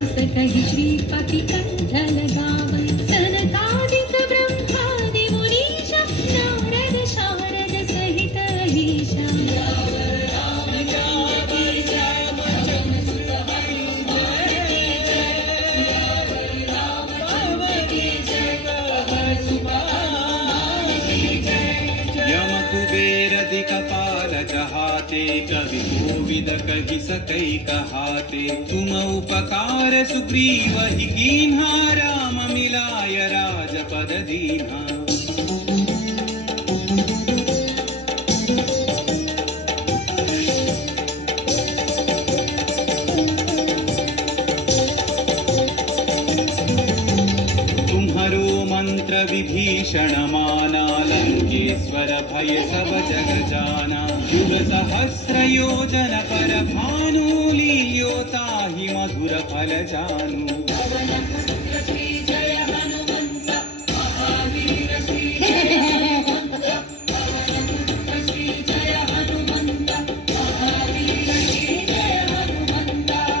सकहि श्रीपति कंठल गावै सनकादिक ब्रह्मादि मुनीश नारद शारद सहित ईशा यम कुबेर दिक्पाल जहाते कवि कोविद कहि सकै कहाते तुम उपकार सुग्रीव ही कीन्हा राम मिलाय राजपद दीन्हा। तुम्हारो मंत्र विभीषण माना लंकेश्वर भय सब जग जाना युग सहस्र योजन पर भानु लील्यो ताहि मधुर फल जानू।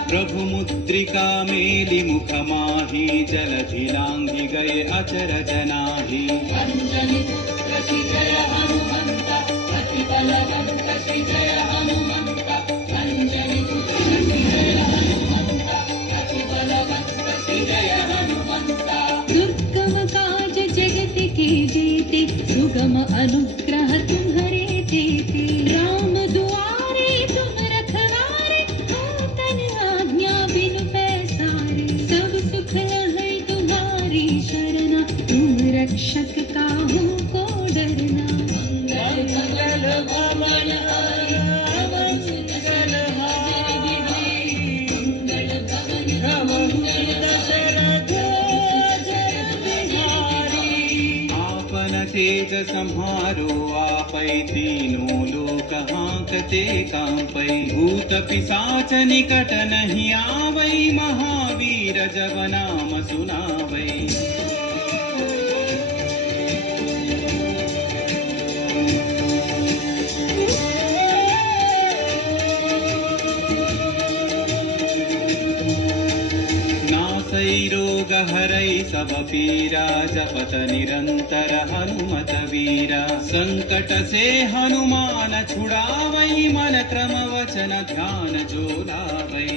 प्रभु मुद्रिका मेलि मुख माही जलधि लांघि गए अचर जनाहि। अंजनी पुत्र श्री जय हनुमंत अति बलवंत श्री जय हनुमंत। अंजनी पुत्र श्री जय हनुमंत अति बलवंत श्री जय हनुमंत। दुर्गम काज जगत के जेते सुगम अनुग्रह तुम्हारे तेते राम दुआरे तुम रखवारे तन आज्ञा बिनु पैसारे सब सुख है तुम्हारी शरणा तुम रक्षक काहू को डरना। मंगल मंगल भवन तेज सम्हारो आपै तीनों लोक हांकते कांपै भूत पिशाच निकट नहीं आवै महावीर जब नाम सुनावै। रोग हरै सब पीरा जपत निरंतर हनुमत वीरा। संकट से हनुमान छुड़ावै मन क्रम वचन ध्यान जो लावै।